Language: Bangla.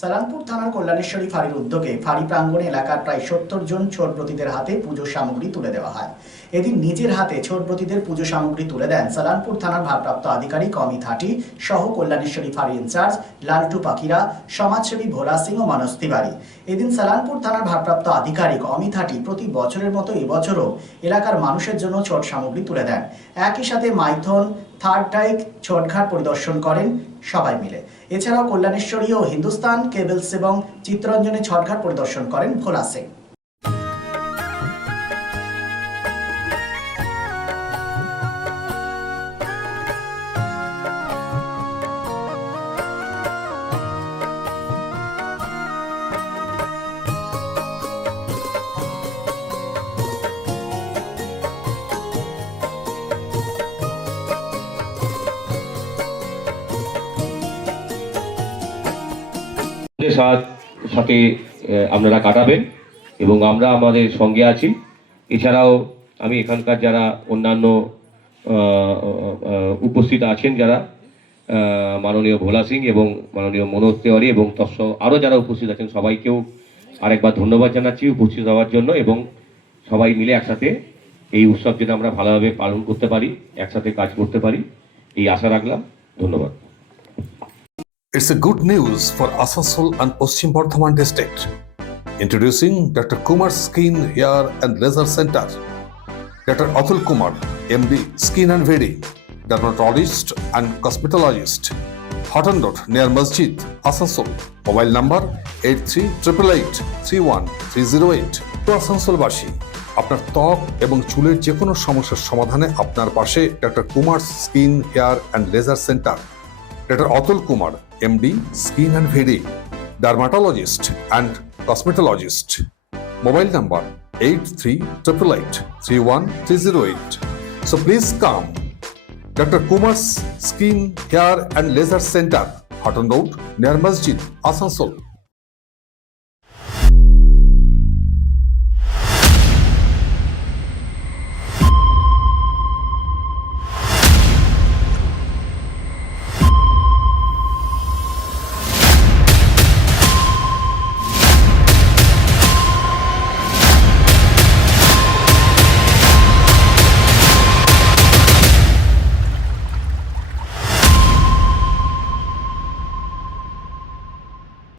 সালানপুর থানার কল্যাণেশ্বরী ফাড়ির উদ্যোগে ফাড়ি প্রাঙ্গণ এলাকার প্রায় সত্তর জন ছোটব্রতীদের হাতে পুজো সামগ্রী তুলে দেওয়া হয় এদিন নিজের হাতে ছোটব্রতীদের পুজো সামগ্রী তুলে দেন সালানপুর থানার ভারপ্রাপ্ত আধিকারিক অমিত হাটি সহ কল্যাণেশ্বরী ফাড়ি ইনচার্জ লালটু পাখিরা সমাজসেবী ভোলা সিং ও মানস তিওয়ারি এদিন সালানপুর থানার ভারপ্রাপ্ত আধিকারিক অমিত হাটি প্রতি বছরের মতো এবছরও এলাকার মানুষের জন্য ছোট সামগ্রী তুলে দেন একই সাথে মাইথন থার্ড ডাইক ছটঘাট পরিদর্শন করেন সবাই মিলে এছাড়াও কল্যাণেশ্বরী ও হিন্দুস্তান কেবলস এবং চিত্তরঞ্জনে ছটঘাট পরিদর্শন করেন ভোলা সিং সাথে আপনারা কাটাবেন এবং আমরা আমাদের সঙ্গে আছি এছাড়াও আমি এখানকার যারা অন্যান্য উপস্থিত আছেন যারা মাননীয় ভোলা সিং এবং মাননীয় মনোজ তেওয়ারি এবং তৎসহ আরও যারা উপস্থিত আছেন সবাইকেও আরেকবার ধন্যবাদ জানাচ্ছি উপস্থিত হওয়ার জন্য এবং সবাই মিলে একসাথে এই উৎসব যেন আমরা ভালোভাবে পালন করতে পারি একসাথে কাজ করতে পারি এই আশা রাখলাম ধন্যবাদ It's a good news for Asansol and Oschim Bardhaman district. Introducing Dr. Kumar Skin Hair and Laser Center. Dr. Atul Kumar, MD, Skin and VD, dermatologist and cosmetologist. Hotton Road near Masjid, Asansol. Mobile number eight 31308 To Asansol three one three zero eight তো আসানসোলবাসী আপনার ত্বক এবং চুলের যে কোনো সমস্যার সমাধানে আপনার পাশে doctor Kumar skin hair and laser centre doctor Atul Kumar MD, Skin and Headache, Dermatologist and Cosmetologist. Mobile number 8388 31308. So please come. Dr. Kumar's Skin, Hair and Laser Center, Hotton Road, near Masjid, Asansol.